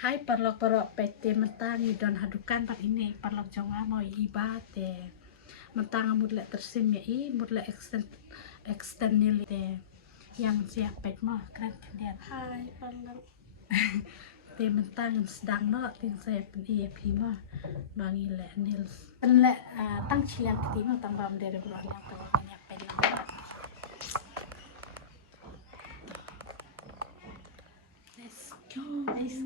Hai perlok-perlok PT mentang idon hadukan part ini perlok jonga mau ibat mentang mudle tersim ya mudle extend nili yang siap pet mah keren dia Hai perlok mentang sedang no ting saya pedi mah bangi le nil penle tang cian ketino tang bam dari bulan yang pentingnya pen let's go guys.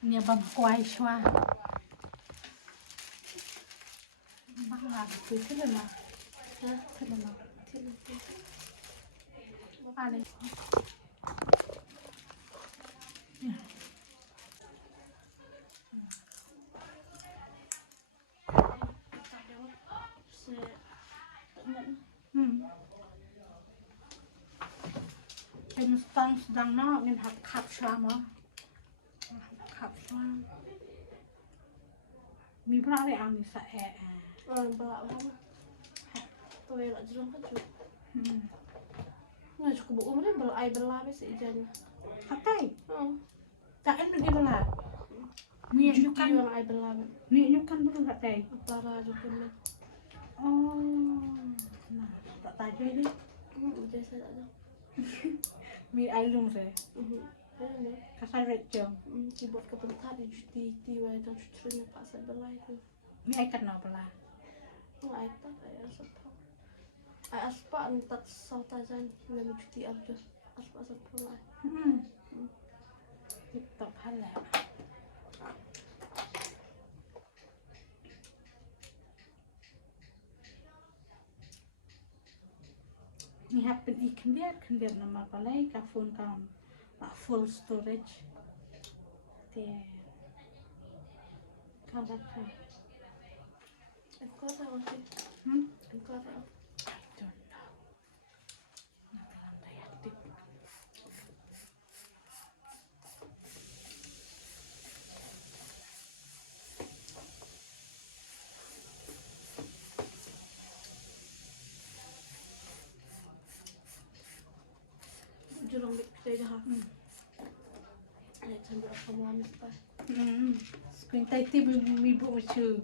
Ini abang kuai shwa bang lagi itu lama itu lama ada Penustang sedang no min hat kap shwa kap shwa mi berari ami sa balak lama tuh ya lak jerong kan cuy nggak cukup umurnya belai belai sih ijanya katai kain pergi bela mi nyukan yang ai belai mi nyukan betul katai para juga nih oh nah tak tahu ini udah saya ada mi alung saya kasar recong keyboard kebentar di cuti wajah cucunya pak saya belai tuh mi ikan no bela nggak itu kayak asap aspa entak sautajan nggak cuti aja aspa belai TikTok halal ni happen ikan dia nama balai ka phone kam full storage dia kalau kan engkau tahu sih engkau tahu I don't know nanti lantai aktif jurang kita dah ada cendera kamu amis pas screen tight ibu lucu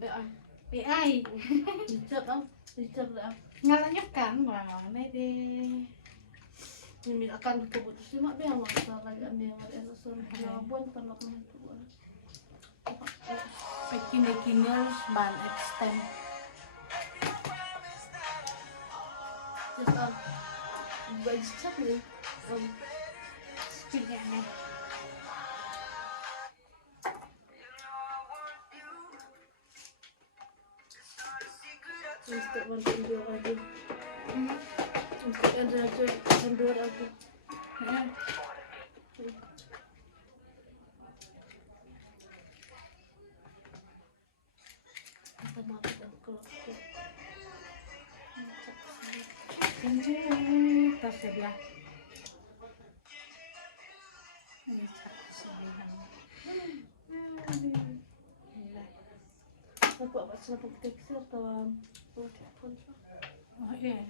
AI dicap dah ngalanya kan mana deh ini akan keputus cuma biar masalah yang dia ada suruh jawaban perlu menentu kini ban extend just baik chat nih screennya nih untuk bantuin dia lagi untuk ada aja kendor aku apa mati dan kalau ini tas sebelah ini cakap sebelah apa selaput tekstil atau telepon oh iya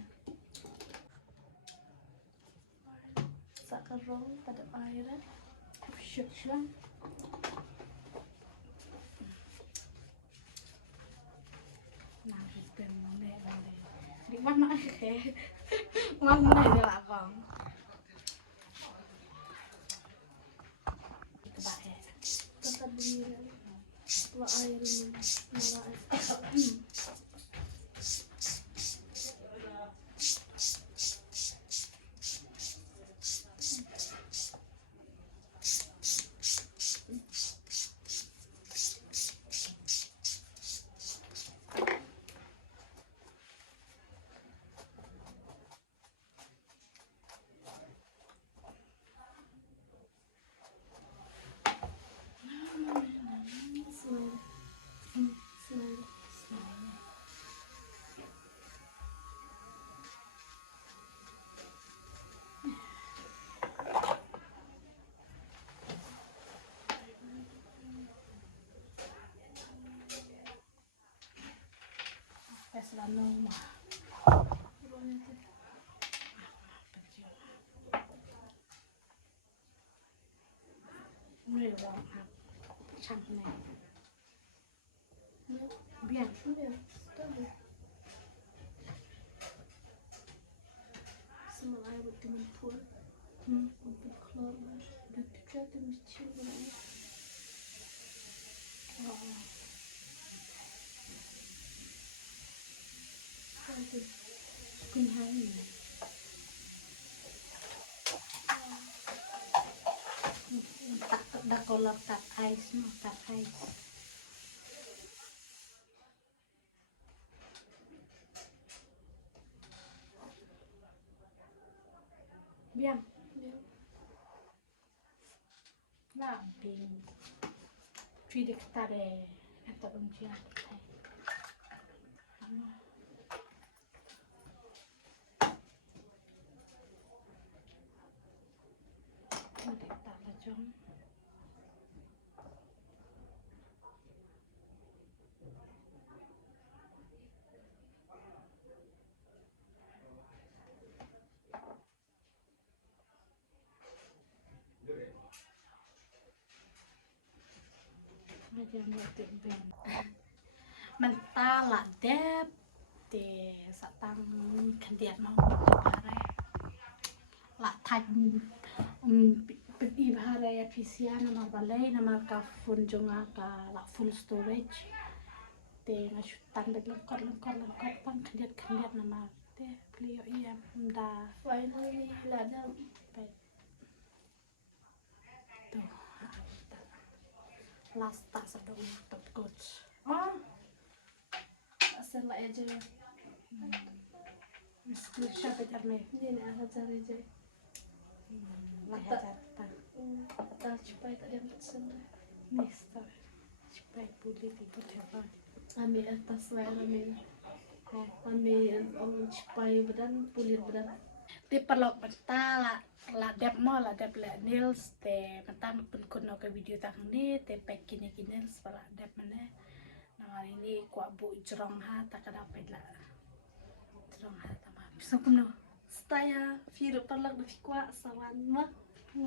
sakarong pada akhirnya syuk nah itu mana di mana mana dia lapang kata begini setelah air ini malah selalu mah Người lòng học chẳng này biển Iya, tahu. Sama ayah buat timun pun, untuk keluar di tiga timun kecil mana? Ada. Kun hai này đã có lọc tạt ice mà tạt ice biển Iya. là biển truy được ta để atau ujian thầy để ta là giống bây giờ một tiệm biển mình ta là đẹp thì sẽ tăng khẩn điện nó là thành di bahare efisien nama balai nama ka phone jonga ka la full storage te ngasutan de lengkot pang khliat nama te plio iam da Finally, ada. baik tu last tas ada top coach Oh, asal lah aja. mesti siapa jarme Ini nih asal cari aja. lah jatan Atas supaya tak ada pesan. mister supaya boleh tiba tiba Ambil atas lah, ambil supaya badan pulir badan. ti perlu benta la dep mo la dep le nails te benta pun kuno ke video tang ni te pek kini nails pala dep mana nah ini kuat bu jerong ha tak ada apa la jerong ha tama bisa kuno Saya viru perlak di kuat sawan mah.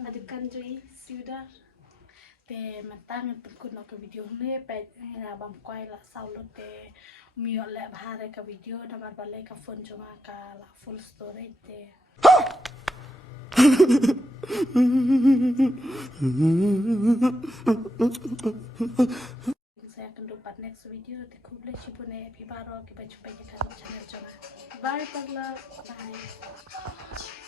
Adukan jui sudah. te benta pun kuno ke video ni pek na bam kuai la saulo te mio le bahare ke video namar balai ka phone jonga ka la full storage te saya akan dapat next video te kuble chipune epi baro ke baju channel jonga Bye perlak. bye